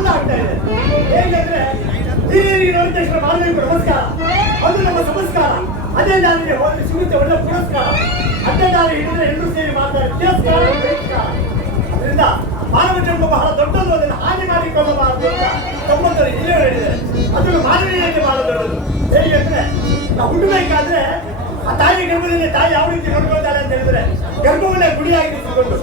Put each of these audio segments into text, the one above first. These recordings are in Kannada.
ಆನಂದ ಆಗ್ತಾ ಇದೆ. ಹೇಗೆಂದ್ರೆ ಹಿರಿಯರಿಗೆ ನೋಡಿದ ತಕ್ಷಣ ಮಾಡಬೇಕು ನಮಸ್ಕಾರ, ಅದು ನಮ್ಮ ಸಂಸ್ಕಾರ. ಅದೇ ದಾರಿಗೆ ಹೋಗಿ ಸಿಗುತ್ತೆ ಒಳ್ಳೆ ಪುರಸ್ಕಾರ. ಅದೇ ದಾರಿ ಹಿಡಿದ್ರೆ ಎಲ್ಲರೂ ಸೇರಿ ಮಾಡ್ತಾರೆ ತಿರಸ್ಕಾರ, ಬಹಿಷ್ಕಾರ. ಅದರಿಂದ ಮಾನವ ಜನ್ಮ ಬಹಳ ದೊಡ್ಡದು, ಅದನ್ನು ಹಾನಿ ಮಾಡಿಕೊಳ್ಳಬಾರದು ಅಂತ 90ರ ಹಿರಿಯರು ಹೇಳಿದ್ದಾರೆ. ಅದನ್ನು ಮಾನವೀಯತೆ ಬಹಳ ದೊಡ್ಡದು. ಹೇಗೆ ಅಂದ್ರೆ ನಾವು ಹುಟ್ಟಬೇಕಾದ್ರೆ ಆ ತಾಯಿ ಗರ್ಭದಲ್ಲಿ ತಾಯಿ ಯಾವ ರೀತಿ ನೋಡ್ಕೊಳ್ತಾಳೆ ಅಂತ ಹೇಳಿದ್ರೆ ಗರ್ಭವನ್ನೇ ಗುಡಿಯಾಗಿರಿಸಿಕೊಂಡು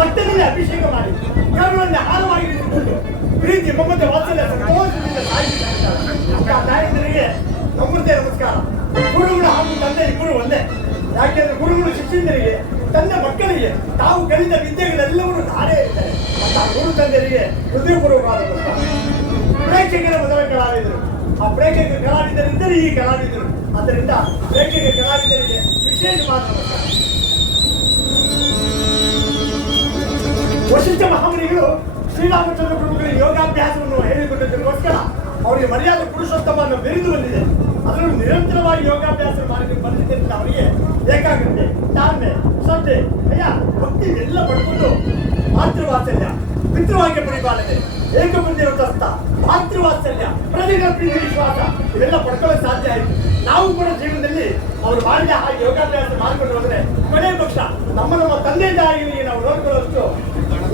ರಕ್ತದಲ್ಲಿ ಅಭಿಷೇಕ ಮಾಡಿ ಗರ್ಭವನ್ನೇ ಹಾರವಾಗಿರಿಸಿಕೊಂಡು ಪ್ರೀತಿ ಮಮತೆ ವಾತ್ಸಲ್ಯ ಸಂತೋಷದಿಂದ ಆ ತಾಯಿಯರಿಗೆ ನಮ್ರತೆ ನಮಸ್ಕಾರ. ಗುರುಗಳು ಹಾಗೂ ತಂದೆ ಇಬ್ಬರು ಒಂದೇ. ಯಾಕೆಂದ್ರೆ ಗುರುಗಳು ಶಿಕ್ಷಕರಿಗೆ ತನ್ನ ಮಕ್ಕಳಿಗೆ ತಾವು ಕಲಿತ ವಿದ್ಯೆಗಳೆಲ್ಲವೂ ನಾನೇ ಇರ್ತಾರೆ. ಅಂತ ಗುರು ತಂದೆಯರಿಗೆ ಹೃದಯಪೂರ್ವಕವಾದ ಪ್ರೇಕ್ಷಕರ ಮೊದಲ ಕಲಾವಿದರು. ಆ ಪ್ರೇಕ್ಷಕ ಕಲಾವಿದರಿದ್ದರೆ ಈ ಕಲಾವಿದರು. ಆದ್ದರಿಂದ ಪ್ರೇಕ್ಷಕ ಕಲಾವಿದರಿಗೆ ವಿಶೇಷವಾದ ನಮಸ್ಕಾರ. ವಶಿಷ್ಠ ಮಹಾಮುನಿಗಳು ಶ್ರೀರಾಮಚಂದ್ರ ಪ್ರಭುಗಳಿಗೆ ಯೋಗಾಭ್ಯಾಸವನ್ನು ಹೇಳಿಕೊಟ್ಟದಕ್ಕೋಸ್ಕರ ಅವರಿಗೆ ಮರ್ಯಾದೆ ಪುರುಷೋತ್ತಮವನ್ನು ಬೆರೆದು ಬಂದಿದೆ. ಅದನ್ನು ನಿರಂತರವಾಗಿ ಯೋಗಾಭ್ಯಾಸ ಮಾಡಿ ಬಂದಿದ್ದರಿಂದ ಅವರಿಗೆ ಏಕಾಗ್ರತೆ, ತಾಳ್ಮೆ, ಶ್ರದ್ಧೆ, ಭಯ, ಭಕ್ತಿ ಎಲ್ಲ ಪಡ್ಕೊಂಡು ಮಾತೃವಾತ್ಸಲ್ಯ, ಪಿತೃವಾಕ್ಯ ಪರಿಪಾಲನೆ, ಏಕಬುದ್ಧಿ ವ್ರತಸ್ಥ, ಮಾತೃವಾತ್ಸಲ್ಯ, ಪ್ರತಿಗಳ ಪ್ರೀತಿ ವಿಶ್ವಾಸ ಇವೆಲ್ಲ ಪಡ್ಕೊಳ್ಳೋಕೆ ಸಾಧ್ಯ ಆಯಿತು. ನಾವು ಕೂಡ ಜೀವನದಲ್ಲಿ ಅವರು ಮಾಡಿದ ಹಾಗೆ ಯೋಗಾಭ್ಯಾಸ ಮಾಡಿಕೊಂಡು ಹೋದ್ರೆ ಕೊನೆ ಪಕ್ಷ ನಮ್ಮ ತಂದೆ ತಾಯಿಗಳಿಗೆ ನಾವು ನೋಡ್ಕೊಳ್ಳೋಷ್ಟು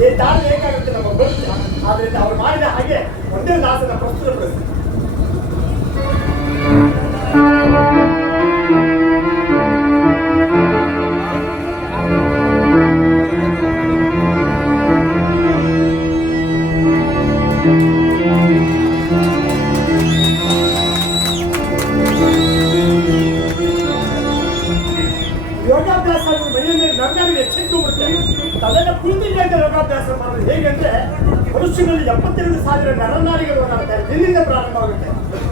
ಈ ತಾಳ್ಮೆ ಬೇಕಾಗುತ್ತೆ ನಮ್ಮ ಭವಿಷ್ಯ. ಆದ್ರಿಂದ ಅವರು ಮಾಡಿದ ಹಾಗೆ ಒಂದೇ ದಾಸನ ಪ್ರಸ್ತುತಪಡಿಸಿ ಯೋಗಾಭ್ಯಾಸ ನನ್ನರಿಗೆ ಎಚ್ಚೆತ್ತುಬಿಡ್ತೇವೆ. ಅದೆಲ್ಲ ಕುಳಿತಿದ್ದಾಗ ಯೋಗಾಭ್ಯಾಸ ಮಾಡೋದು ಹೇಗೆಂದ್ರೆ ಮನುಷ್ಯನಲ್ಲಿ 72,000 ನರನಾಡಿಗಳು ಮಾಡ್ತಾರೆ. ಇಲ್ಲಿಂದ ಪ್ರಾರಂಭವಾಗುತ್ತೆ.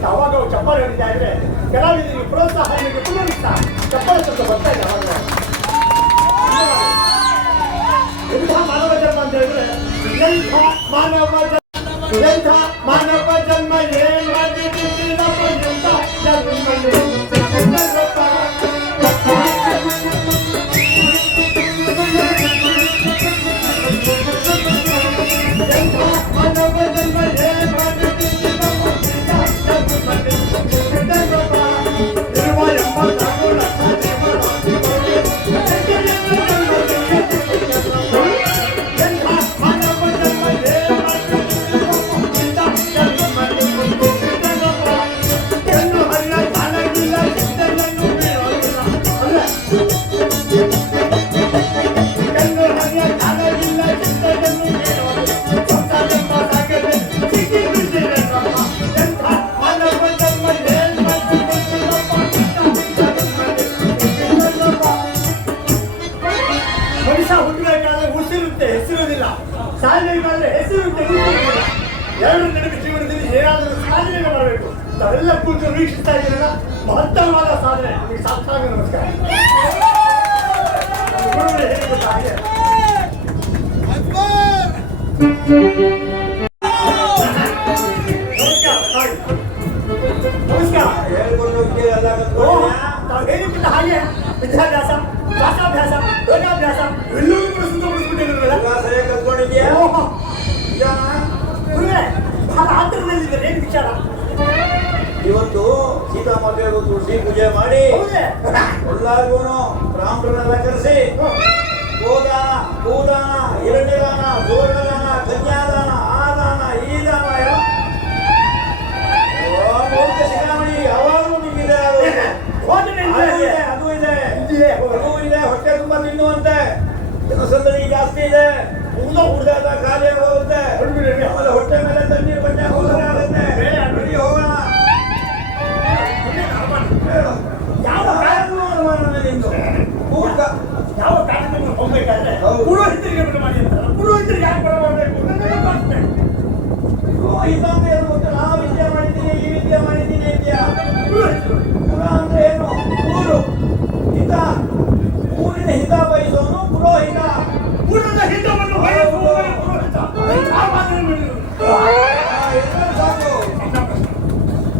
ಅವಾಗ ಅವು ಚಪ್ಪಾಳೆ ಹೊಡಿತಾ ಇದ್ರೆ ಕಲಾವಿದರಿಗೆ ಪ್ರೋತ್ಸಾಹ ಪುನರುತ್ಸಾಹ ಚಪ್ಪಾಳೆ ಶಬ್ದ ಬರ್ತಾ ಇದೆ. ಅವಾಗ ಎಂಥ ಮಾನವ ಜನ್ಮ ಅಂತ ಹೇಳಿದ್ರೆ ಎಂಥ ಮಾನವ ಜನ್ಮ ಸಾಧನೆಗಾದ್ರೆ ಹೆಸರು ಎರಡು ನಡುವೆ ಜೀವನದಲ್ಲಿ ಏನಾದರೂ ಸಾಧನೆ ಮಾಡಬೇಕು. ತಾವೆಲ್ಲ ಕೂತು ವೀಕ್ಷಿಸ್ತಾ ಇದ್ದೀರಲ್ಲ, ಮಹತ್ತರವಾದ ಸಾಧನೆ. ನಿಮಗೆ ಸಾಷ್ಟಾಂಗ ನಮಸ್ಕಾರ. ಹೇಳಿಕೊಟ್ಟ ಹಾಗೆ ನಮಸ್ಕಾರ. ತಾವು ಹೇಳಿಕೊಟ್ಟ ಹಾಗೆ ವಿದ್ಯಾಭ್ಯಾಸ, ಶಾಸ್ತ್ರಾಭ್ಯಾಸ, ಯೋಗಾಭ್ಯಾಸ ಎಲ್ಲವೂ ಕೂಡ ಸುತ್ತಮುಡಿಸ್ಬಿಟ್ಟಿದ್ದೀರಲ್ಲ. ಬಹಳ ಆತರದಲ್ಲಿದ್ದಾರೆ. ಏನು ವಿಚಾರ? ಇವತ್ತು ಸೀತಾಮಾತೆ ತುಳಸಿ ಪೂಜೆ ಮಾಡಿ ಎಲ್ಲರಿಗೂ ಬ್ರಾಹ್ಮಣರೆಲ್ಲ ಕರೆಸಿ ಗೋದಾನ, ಭೂದಾನ, ಹಿರಣ್ಯದಾನ, ಜೋಡದಾನ, ಕನ್ಯಾದಾನ, ಆ ದಾನ, ಈ ದಾನ ಶಿಖಾಮಣಿ ಯಾವಾಗಲೂ ನಿಮಗಿದೆ. ಅದು ಇದೆ, ಹೊಟ್ಟೆ ತುಂಬಾ ತಿನ್ನುವಂತೆ, ಜನಸಂದಣಿ ಜಾಸ್ತಿ ಇದೆ, ಹುಡ್ದಾದ ಖಾಲಿ ಹೋಗುತ್ತೆ, ಆಮೇಲೆ ಹೊಟ್ಟೆ ಮೇಲೆ ತಣ್ಣೀರು ಬಟ್ಟೆ ಹೋಗುತ್ತೆ. ಹೋಗೋಣ. ಯಾವ ಕಾರ್ಯಕ್ರಮ ಹೋಗ್ಬೇಕಾದ್ರೆ ಪುರೋಹಿತರಿಗೆ ಬಿಟ್ಟು ಮಾಡಿ ಅಂತಾರಲ್ಲ, ಪುರೋಹಿತರಿಗೆ ಯಾಕೆ ಮಾಡಬೇಕು? ಪುರೋಹಿತ ಅಂದ್ರೆ ಏನು ಗೊತ್ತಿಲ್ಲ. ಆ ವಿದ್ಯೆ ಮಾಡಿದ್ದೀನಿ, ಈ ವಿದ್ಯೆ ಮಾಡಿದ್ದೀನಿ ಇದೆಯಾ? ಪುರೋಹಿತರು ಅಂದ್ರೆ ಏನು? ಊರು ಹಿತ, ಊರಿನ ಹಿತ ಬಯಸೋನು ಪುರೋಹಿತ. ಊರಿನ ಹಿತವನ್ನು ಬಯಸುವವನು ಪುರೋಹಿತ. ಸಾಕು.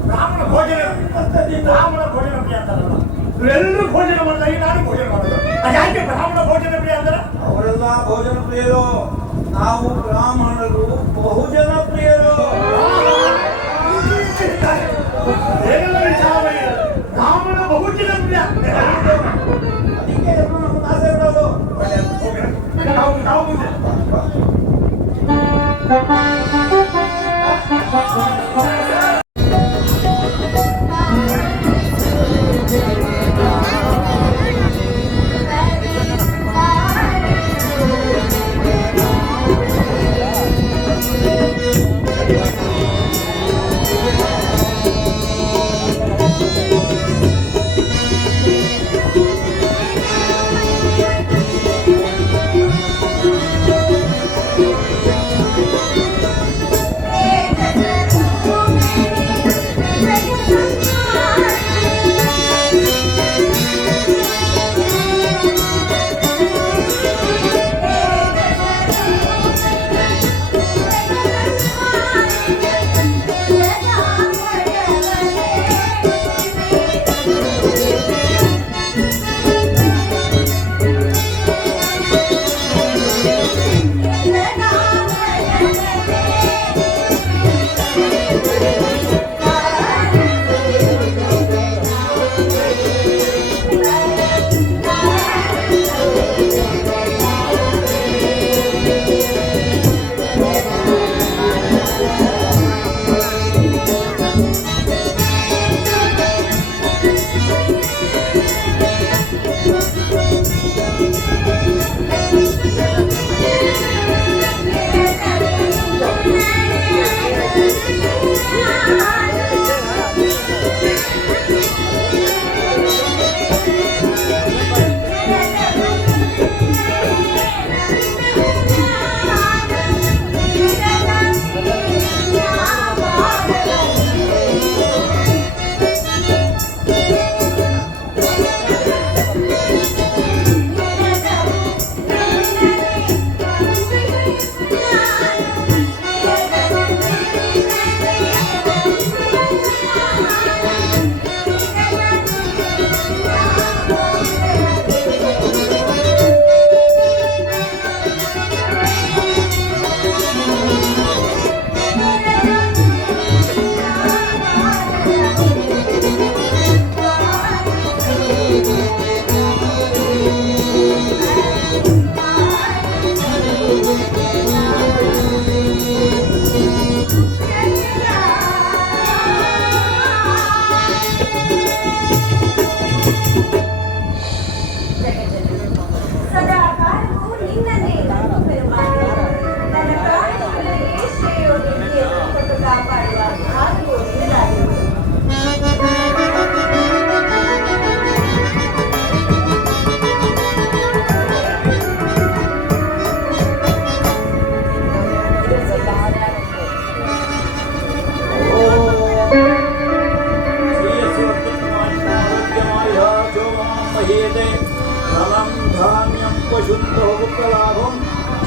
ಬ್ರಾಹ್ಮಣ ಭೋಜನ ಪ್ರಿಯ ಅಂತಾರಲ್ಲ, ಇವರೆಲ್ಲರೂ ಭೋಜನ ಮಾಡಿದಾಗ ನಾನು ಭೋಜನ ಮಾಡೋದು. ಯಾಕೆ ಬ್ರಾಹ್ಮಣ ಭೋಜನ ಪ್ರಿಯ ಅಂದ್ರೆ? ಅವರೆಲ್ಲ ಭೋಜನ ಪ್ರಿಯರು, ನಾವು ಬ್ರಾಹ್ಮಣರು ಬಹುಜನ ಪ್ರಿಯರು.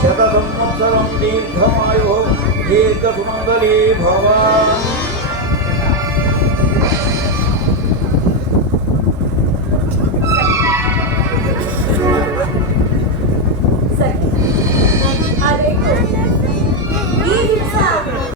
शतसंवत्सरं दीर्घमायुः दीर्घसुमङ्गली भव